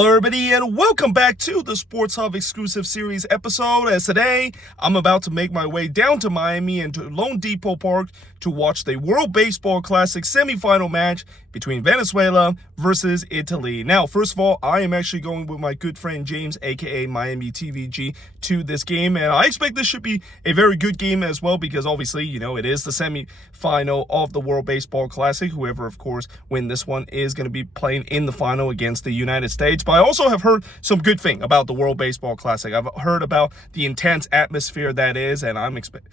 Hello everybody and welcome back to the Sports Hub exclusive series episode. As today, I'm about to make my way down to Miami and to Lone Depot Park to watch the World Baseball Classic semifinal match between Venezuela versus Italy. Now, first of all, I am actually going with my good friend James, aka Miami TVG, to this game, and I expect this should be a very good game as well because obviously, you know, it is the semifinal of the World Baseball Classic. Whoever, of course, win this one is going to be playing in the final against the United States. But I also have heard some good thing about the World Baseball Classic. I've heard about the intense atmosphere that is, and I'm expect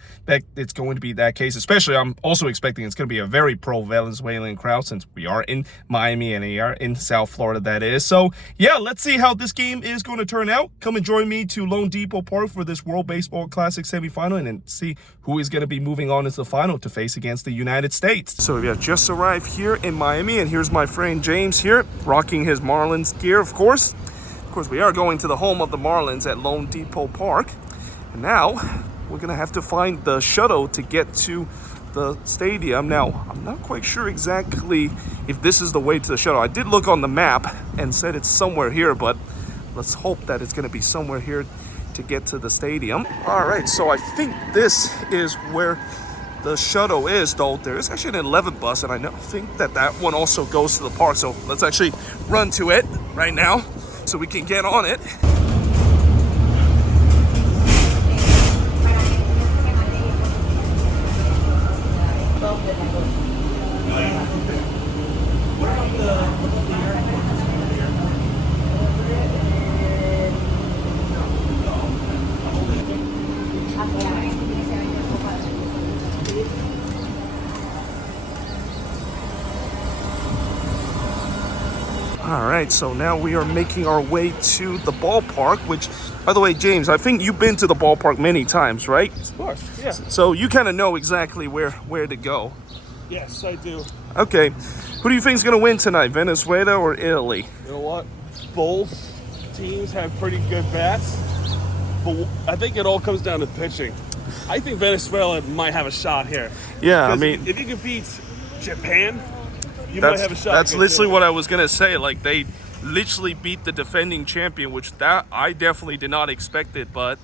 it's going to be that case. Especially, I'm also expecting it's going to be a very pro-Venezuelan crowd since we are in Miami and we are in South Florida, that is. So, yeah, let's see how this game is going to turn out. Come and join me to Lone Depot Park for this World Baseball Classic semifinal and then see who is going to be moving on into the final to face against the United States. So, we have just arrived here in Miami, and here's my friend James here, rocking his Marlins gear, of course. Of course, we are going to the home of the Marlins at Lone Depot Park. And now, we're going to have to find the shuttle to get to the stadium. Now, I'm not quite sure exactly if this is the way to the shuttle. I did look on the map and said it's somewhere here, but let's hope that it's going to be somewhere here to get to the stadium. All right, so I think this is where the shuttle is, though there is actually an 11 bus, and I think that one also goes to the park. So let's actually run to it right now so we can get on it. All right, so now we are making our way to the ballpark, which, by the way, James, I think you've been to the ballpark many times, right? Of course, yeah. So you kind of know exactly where to go. Yes, I do. Okay, who do you think is going to win tonight, Venezuela or Italy? You know what? Both teams have pretty good bats, but I think it all comes down to pitching. I think Venezuela might have a shot here. Yeah, I mean, if you can beat Japan, you might have a shot. That's literally what I was gonna say. Like, they literally beat the defending champion, which that I definitely did not expect it. But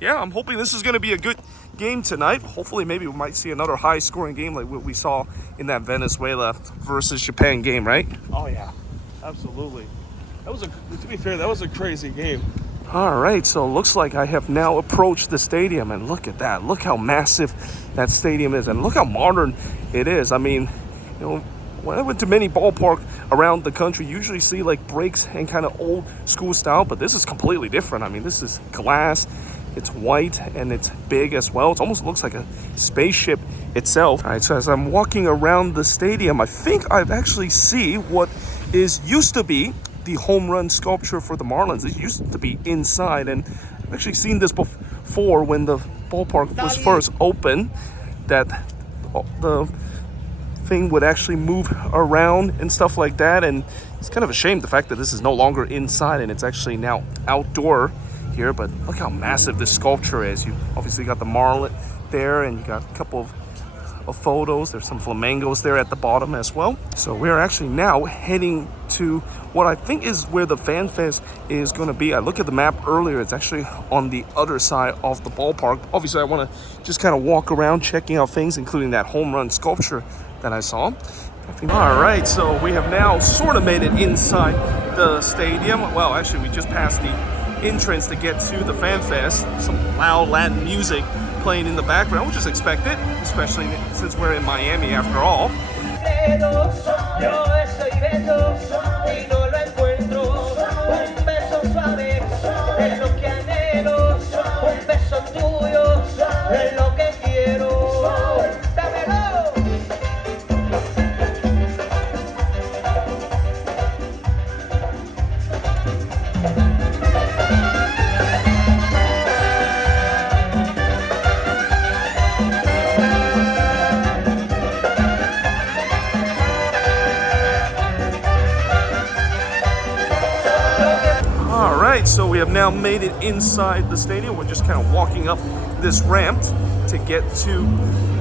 yeah, I'm hoping this is gonna be a good game tonight. Hopefully, maybe we might see another high-scoring game like what we saw in that Venezuela versus Japan game, right? Oh yeah, absolutely. To be fair, that was a crazy game. All right, so it looks like I have now approached the stadium, and look at that. Look how massive that stadium is, and look how modern it is. I mean, you know, when I went to many ballparks around the country, you usually see like breaks and kind of old school style, but this is completely different. I mean, this is glass, it's white, and it's big as well. It almost looks like a spaceship itself. All right, so as I'm walking around the stadium, I think I've actually see what used to be the home run sculpture for the Marlins. It used to be inside, and I've actually seen this before when the ballpark was first open, that the thing would actually move around and stuff like that. And it's kind of a shame the fact that this is no longer inside and it's actually now outdoor here. But look how massive this sculpture is. You obviously got the Marlin there, and you got a couple of photos. There's some flamingos there at the bottom as well. So we're actually now heading to what I think is where the Fan Fest is going to be. I looked at the map earlier. It's actually on the other side of the ballpark. Obviously, I want to just kind of walk around checking out things, including that home run sculpture that I saw. All right, so we have now sort of made it inside the stadium. Well, actually, we just passed the entrance to get to the Fan Fest. Some loud Latin music playing in the background, which is expected, especially since we're in Miami after all. So we have now made it inside the stadium. We're just kind of walking up this ramp to get to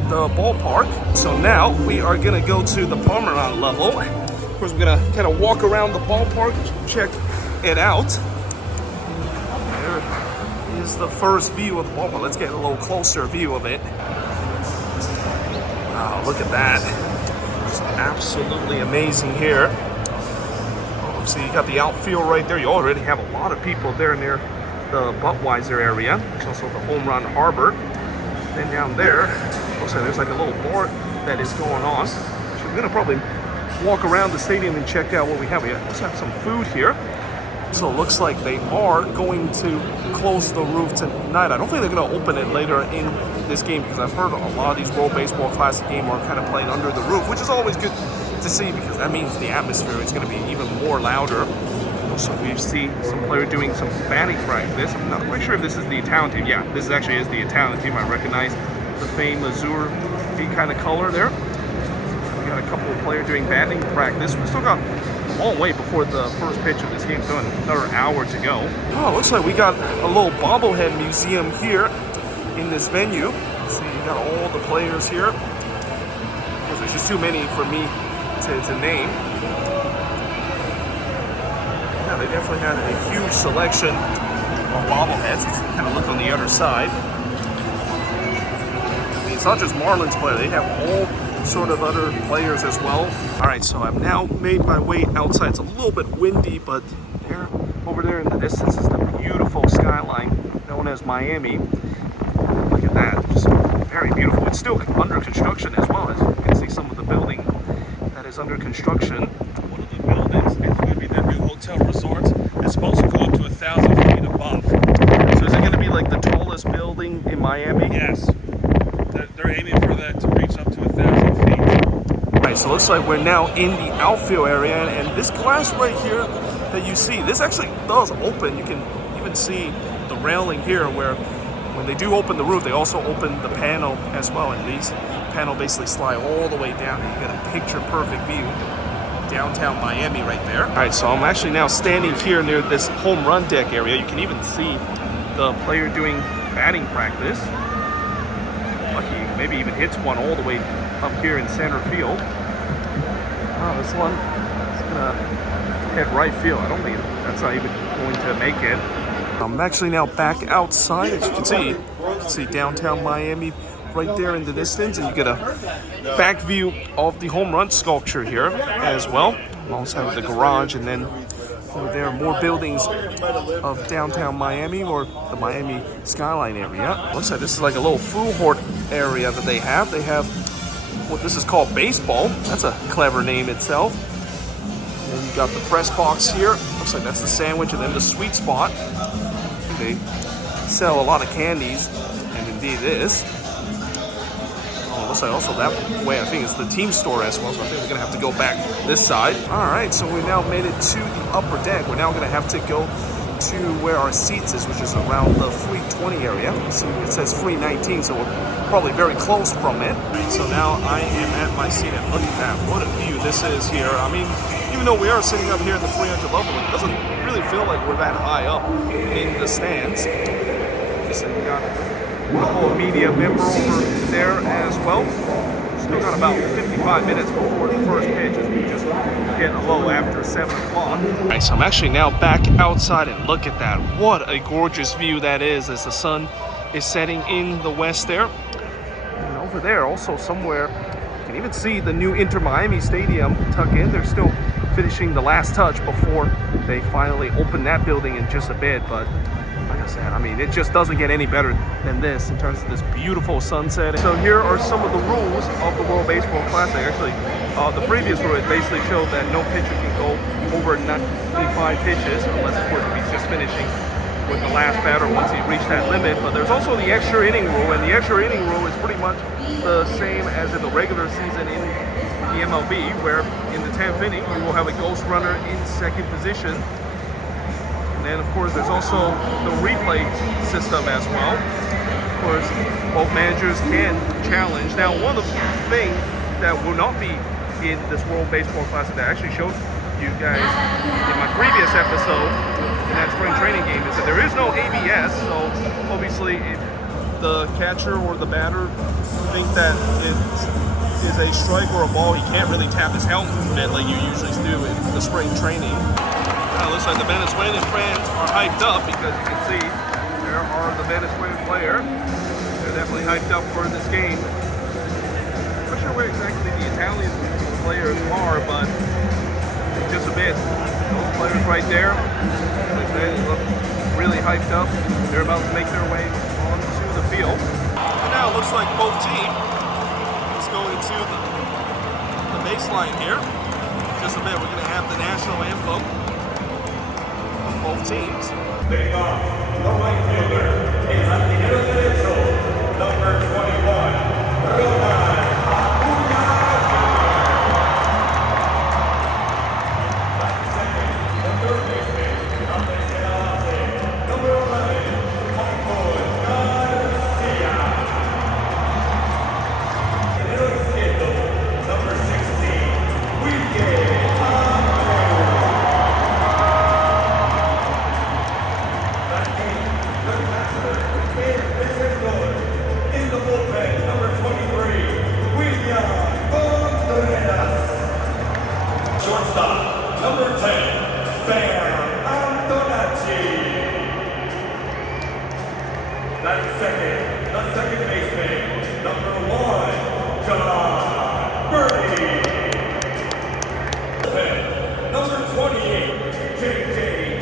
the ballpark. So now we are gonna go to the Promenade level. Of course, we're gonna kind of walk around the ballpark, check it out. There is the first view of the ball. Let's get a little closer view of it. Wow, look at that. It's absolutely amazing here. Oh, so you got the outfield right there. You already have a lot of people there near the Budweiser area. There's also the home run harbor. Then down there, looks like there's like a little bar that is going on. So we're gonna probably walk around the stadium and check out what we have. We also have some food here. So it looks like they are going to close the roof tonight. I don't think they're going to open it later in this game because I've heard a lot of these World Baseball Classic games are kind of playing under the roof, which is always good to see because that means the atmosphere is going to be even more louder. So we see some player doing some batting practice. I'm not quite sure if this is the Italian team. Yeah, this actually is the Italian team. I recognize the famed azure kind of color there. We got a couple of players doing batting practice. We still got a long way before the first pitch of this game, so another hour to go. Oh, looks like we got a little bobblehead museum here in this venue. So you got all the players here. There's just too many for me to name. Yeah, they definitely had a huge selection of bobbleheads. Let's kind of look on the other side. I mean, it's not just Marlins players. They have all sort of other players as well. All right, so I've now made my way outside. It's a little bit windy, but there, over there in the distance is the beautiful skyline known as Miami. Look at that, just very beautiful. It's still under construction as well, as you can see some of the building that is under construction. One of the buildings is going to be the new hotel resort. It's supposed to go up to 1,000 feet above. So is it going to be like the tallest building in Miami? Yes. They're aiming for that to reach up to 1,000 feet. All right, so it looks like we're now in the outfield area, and this glass right here that you see, this actually does open. You can even see the railing here where when they do open the roof, they also open the panel as well, and these panel basically slide all the way down, and you get a picture-perfect view of downtown Miami right there. All right, so I'm actually now standing here near this home run deck area. You can even see the player doing batting practice. Lucky, maybe even hits one all the way up here in center field. Oh, this one is gonna hit right field. I don't think that's not even going to make it. I'm actually now back outside. As you can see downtown Miami right there in the distance, and you get a back view of the home run sculpture here as well. We also have the garage, and then over there more buildings of downtown Miami or the Miami skyline area. Looks like this is like a little food court area that they have. They have what this is called baseball. That's a clever name itself. And you got the press box here. Looks like that's the sandwich, and then the sweet spot. They sell a lot of candies, and indeed it is. Oh, looks like also that way I think it's the team store as well, so I think we're gonna have to go back this side. All right, so we now made it to the upper deck. We're now gonna have to go to where our seats is, which is around the free 20 area. See, it says free 19, so we're probably very close from it. Right, so now I am at my seat, and look at that, what a view this is here. I mean, even though we are sitting up here in the 300 level, it doesn't really feel like we're that high up in the stands. So you got a whole media member over there as well. Still got about 55 minutes before the first pitch, as we just hit a low after 7 o'clock. All right, so I'm actually now back outside, and look at that. What a gorgeous view that is as the sun is setting in the west there. And over there, also somewhere, you can even see the new Inter Miami Stadium tuck in. They're still finishing the last touch before they finally open that building in just a bit, but like I said, I mean, it just doesn't get any better than this in terms of this beautiful sunset. So here are some of the rules of the World Baseball Classic. Actually, the previous rule, it basically showed that no pitcher can go over 95 pitches, unless, of course, if he's just finishing with the last batter once he reached that limit. But there's also the extra inning rule, and the extra inning rule is pretty much the same as in the regular season in the MLB, where in the 10th inning, you will have a ghost runner in second position. And of course, there's also the replay system as well. Of course, both managers can challenge. Now, one of the things that will not be in this World Baseball Classic that I actually showed you guys in my previous episode in that spring training game is that there is no ABS. So obviously, if the catcher or the batter think that it is a strike or a ball, he can't really tap his helmet like you usually do in the spring training. Looks like the Venezuelan fans are hyped up because you can see there are the Venezuelan players. They're definitely hyped up for this game. I'm not sure where exactly the Italian players are, but just a bit. Those players right there, they look really hyped up. They're about to make their way onto the field. And now it looks like both teams. Let's go into the baseline here. Just a bit, we're going to have the national anthem of both teams. Leading off, the right fielder is at the end of the derecho, number 21, Ronald. Shortstop, number 10, Sam Antonacci. Batting second, the second baseman, number 1, John Birdie. Number 28, J.J.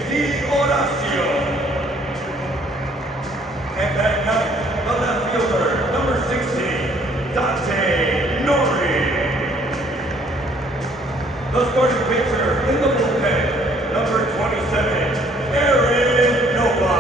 D'Horacio. And batting ninth, the left fielder, number 16, Dante Nori. The starting pitcher in the bullpen, number 27, Aaron Nova.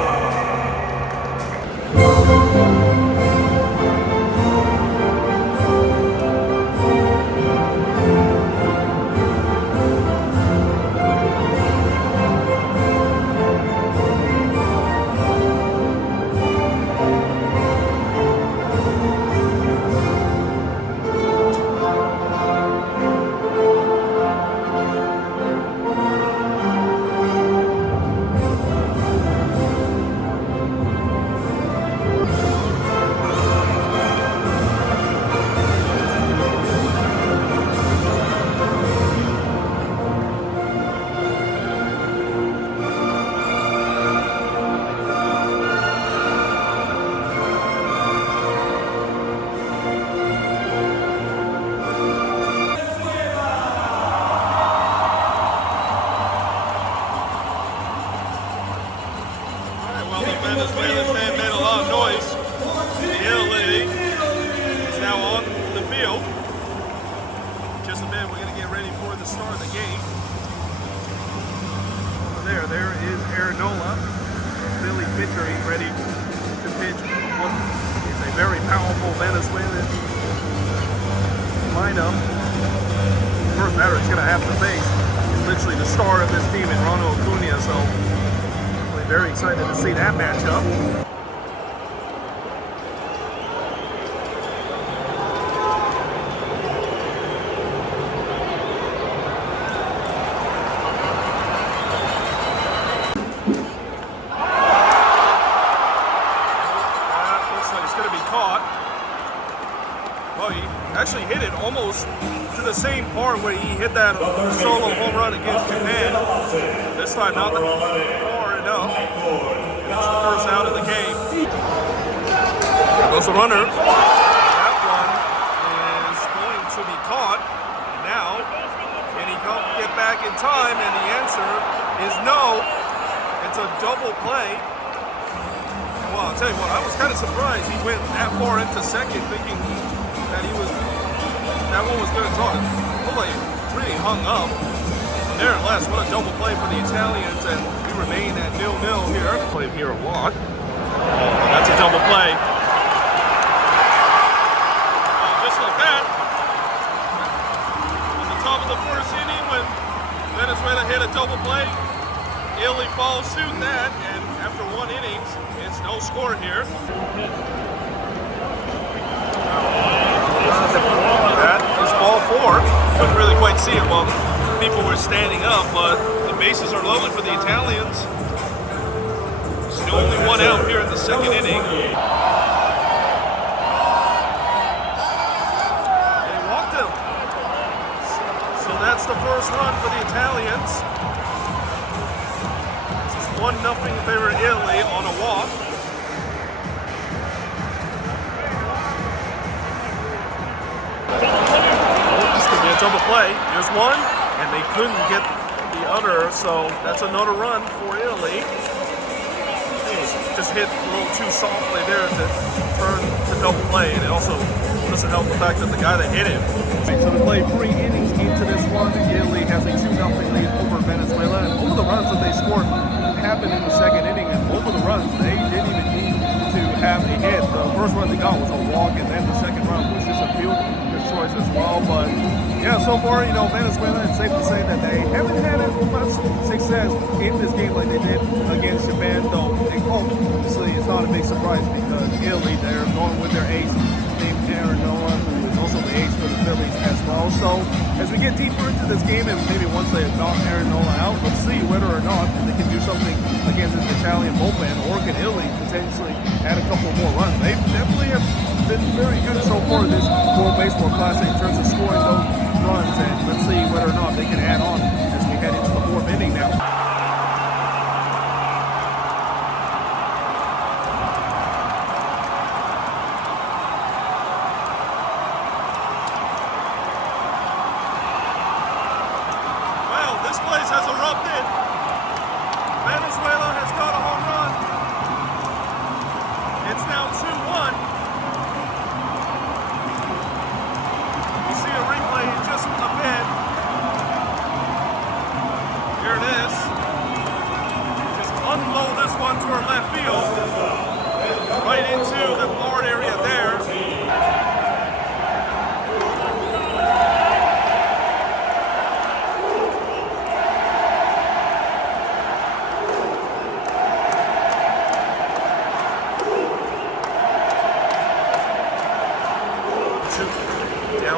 Venezuelan fan made a lot of noise. The Italy is now on the field. Just a bit, we're going to get ready for the start of the game. Over there is Aaron Nola, Philly pitcher. He's ready to pitch. He's a very powerful Venezuelan lineup. First batter is going to have to face literally the star of this team in Ronald Acuna, so very excited to see that matchup. That looks like it's going to be caught. Well, he actually hit it almost to the same part where he hit that solo home run against Japan. This time not far enough. It's the first out of the game. There goes the runner. That one is going to be caught. Now, can he get back in time? And the answer is no. It's a double play. Well, I'll tell you what, I was kind of surprised he went that far into second, thinking that that one was going to draw it. Looked like it's really hung up. Nevertheless, what a double play for the Italians, and we remain at 0-0 here. Play here a lot. Oh, that's a double play. Just like that. At the top of the first inning, when Venezuela hit a double play, Italy follows suit that, and after one innings, it's no score here. That is ball 4. Couldn't really quite see it while people were standing up, but the bases are loaded for the Italians. There's only one out here in the second inning. They walked him. So that's the first run for the Italians. 1-0 in favor of Italy on a walk. This could be a double play. There's one, and they couldn't get the other, so that's another run for Italy. Just hit a little too softly there to turn the double play, and it also doesn't help the fact that the guy that hit him. So we play 3 innings into this one. Italy has a 2-0 lead over Venezuela, and all of the runs that they scored happened in the second inning, and both of the runs they didn't even need to have a hit. The first run they got was a walk, and then the second run was just a field choice as well. But yeah, so far, Venezuela, it's safe to say that they haven't had as much success in this game like they did against Japan, though obviously it's not a big surprise because Italy, they're going with their ace named Aaron Noah, who is also the ace for the Phillies as well. So as we get deeper into this game, and maybe once they knock Aaron Noah out, let's see whether or not they can do something against this Italian bullpen, or can Italy potentially add a couple more runs. They definitely have been very good so far this World Baseball Classic in terms of scoring those runs, and let's see whether or not they can add on as we head into the 4th inning now. Well, this place has erupted. Venezuela has got a home run. It's now 2-1. We'll see a replay in just a bit. Here it is. Just unload this one to our left field. Right into the guard area there.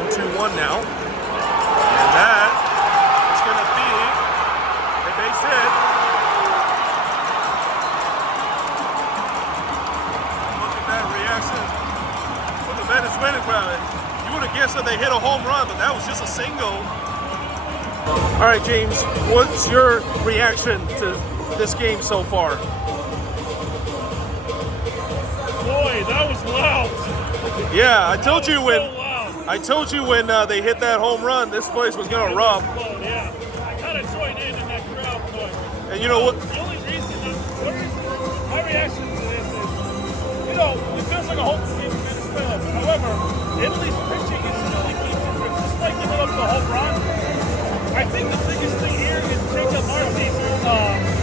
2-1 now, and that is going to be a base hit. Look at that reaction from the Venezuelan crowd. You would have guessed that they hit a home run, but that was just a single. All right, James, what's your reaction to this game so far? Boy, that was loud. Yeah, I told you when they hit that home run, this place was gonna erupt. Yeah, I kind of joined in that crowd, but And you know what? the only reason, my reaction to this is, it feels like a home game in Venezuela. However, Italy's pitching is really decent. Despite giving up the home run, I think the biggest thing here is Jacob Marcy's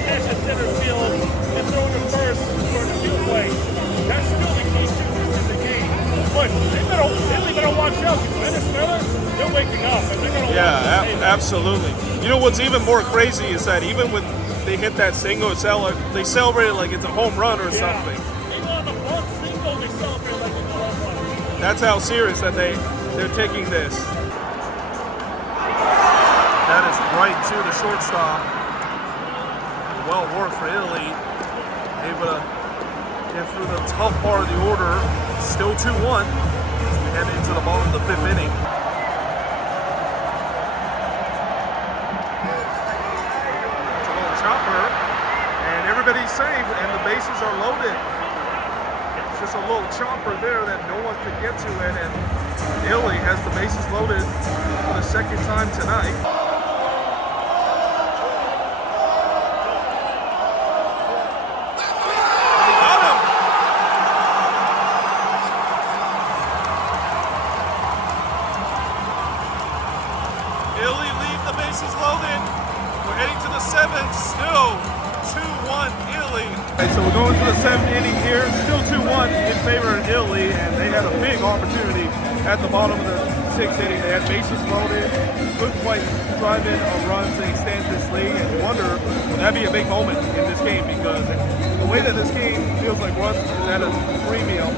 catch at center field and throwing to first for the field play. That's still the key to this in the game. But Italy better watch out because Venezuela, they're waking up and they're going to absolutely. You know what's even more crazy is that even when they hit that single, they celebrate it like it's a home run or something. Even on the one single, they celebrate like it's a home run. That's how serious that they're taking this. That is right to the shortstop. Well worked for Italy. Able to get through the tough part of the order. Still 2-1 as we head into the bottom of the 5th inning. It's a little chopper, and everybody's safe, and the bases are loaded. It's just a little chopper there that no one could get to it, and Italy has the bases loaded for the 2nd time tonight. Italy leave the bases loaded. We're heading to the 7th, still 2-1 Italy. Right, so we're going to the 7th inning here, still 2-1 in favor of Italy, and they had a big opportunity at the bottom of the 6th inning. They had bases loaded, couldn't quite drive in a run to extend this lead, and you wonder, will that be a big moment in this game? Because the way that this game feels like runs is at a premium,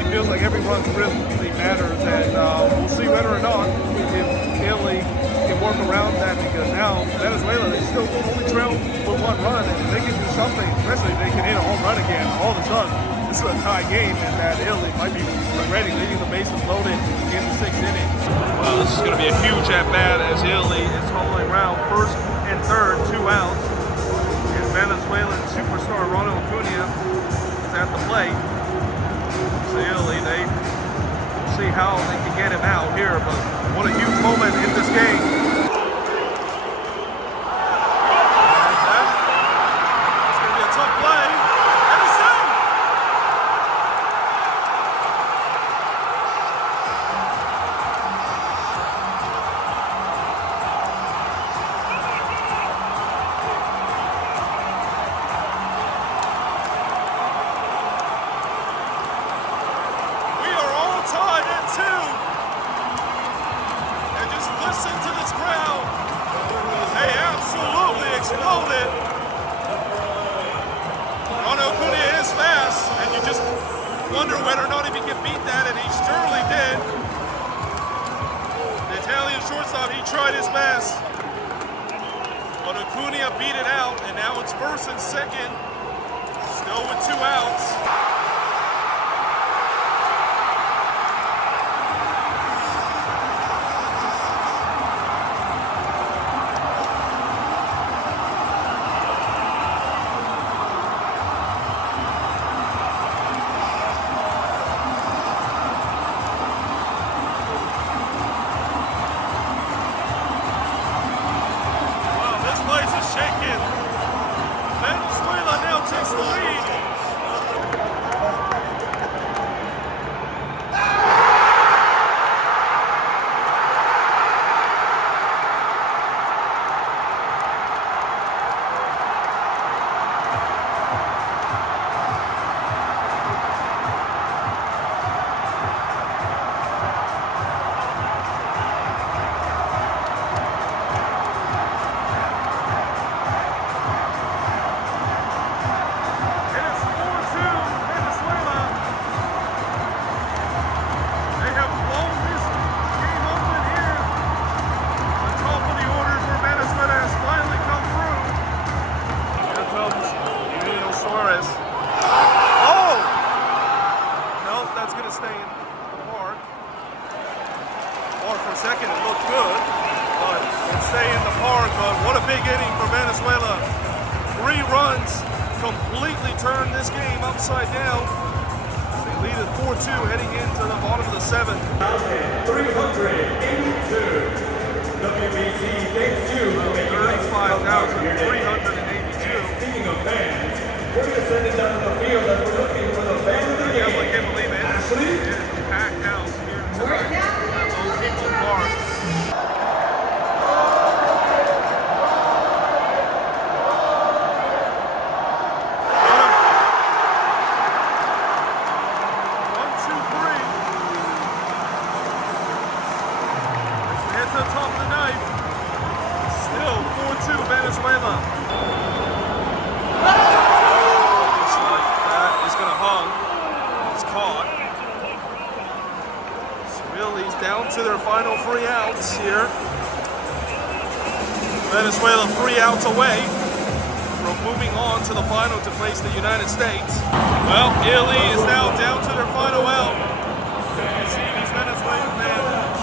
it feels like every run really matters, and we'll see whether or not if Italy can work around that, because now Venezuela, they still only trail with 1 run, and if they can do something, especially if they can hit a home run again, all of a sudden this is a tie game, and that Italy might be regretting leaving the bases loaded in the 6th inning. Well, this is going to be a huge at-bat as Italy is hauling around 1st and 3rd, 2 outs. And Venezuelan superstar Ronald Acuna is at the plate. So Italy, they see how they can get him out here, but what a huge moment in this game. It's going to be a tough play. And a save! We are all tied at 2. And just listen to this crowd. They absolutely exploded. Ronald Acuna is fast, and you just wonder whether or not if he can beat that, and he surely did. The Italian shortstop, he tried his best. But Acuna beat it out, and now it's first and second. Still with 2 outs. Wow, this place is shaking. Venezuela now takes the lead. It is 4-2 Venezuela. They have blown this game open here. The top of the order for Venezuela has finally come through. Here comes Emilio Suarez. Oh! Nope, that's going to stay in the park. Or for a second it looked good, but it's stay in the park. But what a big inning for Venezuela. 3 runs completely turned this game upside down. They lead at 4-2 heading into the bottom of the 7th. 382. WBC thanks you for making us part of your day. 35,382. Speaking of fans, we're going to send it down to the field as we're looking for the fan of the I game. can't believe it. Ashley? It is a packed house here tonight at Old People Park. One, two, three. Head to the top of the ninth. Still 4-2 Venezuela. Looks like that is going to hung. It's caught. Phillies down to their final 3 outs here. Venezuela 3 outs away from moving on to the final to face the United States. Well, Italy is now down to their final out. You can see these Venezuelan fans.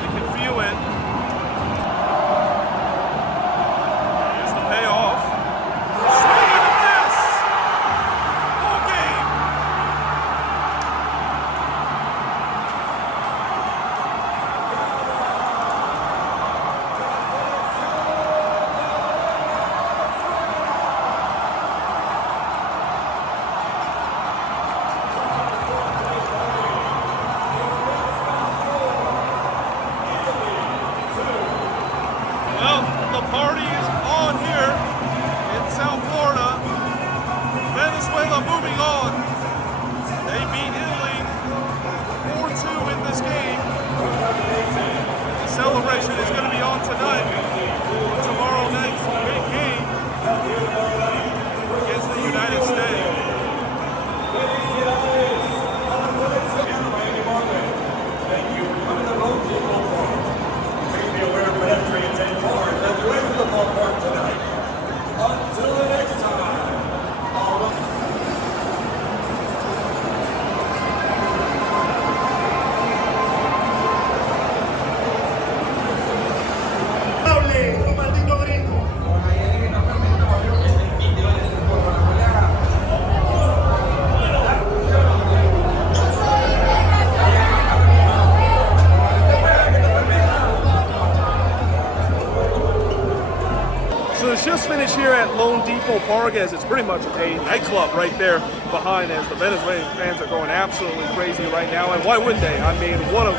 They can feel it. Here's the payoff. Swing and a miss! Ball game! Well, the party is on here in South Florida. Venezuela moving on. They beat Italy 4-2 in this game. The celebration is going to be on tonight. Tomorrow night's big game against the United States. Thank you for coming to Old People Park. Please be aware of pedestrians and cars as you enter the ballpark tonight. Until the next time. Un maldito gringo. Park as it's pretty much a nightclub right there behind, as the Venezuelan fans are going absolutely crazy right now. And why wouldn't they? I mean, what a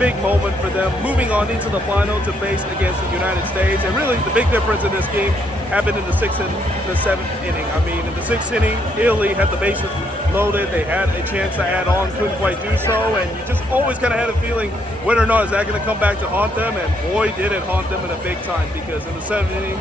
big moment for them, moving on into the final to face against the United States. And really, the big difference in this game happened in the 6th and the 7th inning. I mean, in the 6th inning, Italy had the bases loaded. They had a chance to add on, couldn't quite do so, and you just always kind of had a feeling whether or not is that going to come back to haunt them. And boy, did it haunt them in a big time, because in the 7th inning,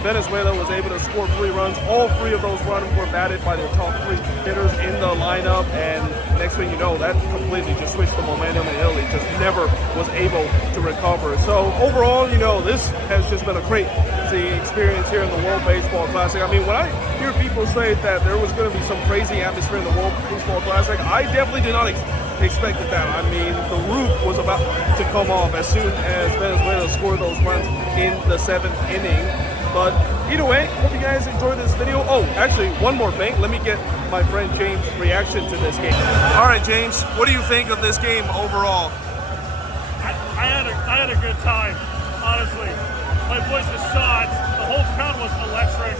Venezuela was able to score 3 runs. All 3 of those runs were batted by their top 3 hitters in the lineup, and next thing you know, that completely just switched the momentum, and Italy just never was able to recover. So overall, you know, this has just been a crazy experience here in the World Baseball Classic. I mean, when I hear people say that there was going to be some crazy atmosphere in the World Baseball Classic, I definitely did not expected that. I mean, the roof was about to come off as soon as Venezuela scored those runs in the 7th inning. But either way, hope you guys enjoyed this video. Oh, actually, one more thing. Let me get my friend James' reaction to this game. All right, James, what do you think of this game overall? I had a good time, honestly. My boys were shots. The whole crowd was electric.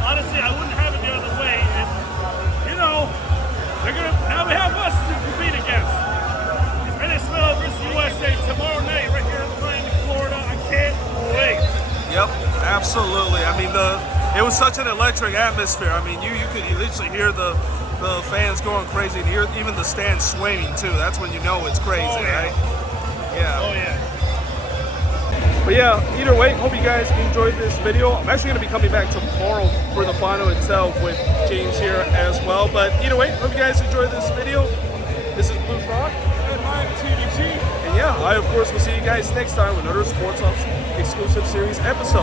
Honestly, I wouldn't have it the other way. It's, you know, now we have us to compete against. It's Venezuela versus USA tomorrow night right here in Miami, Florida. I can't wait. Yep, absolutely. I mean, it was such an electric atmosphere. I mean, you could literally hear the fans going crazy, and hear even the stands swaying too. That's when you know it's crazy, right? Yeah. Oh yeah. But yeah, either way, hope you guys enjoyed this video. I'm actually going to be coming back tomorrow for the final itself with James here as well. But either way, hope you guys enjoyed this video. This is Blues Rock. And I'm TVG. And yeah, I of course will see you guys next time with another Sports Hubs exclusive series episode.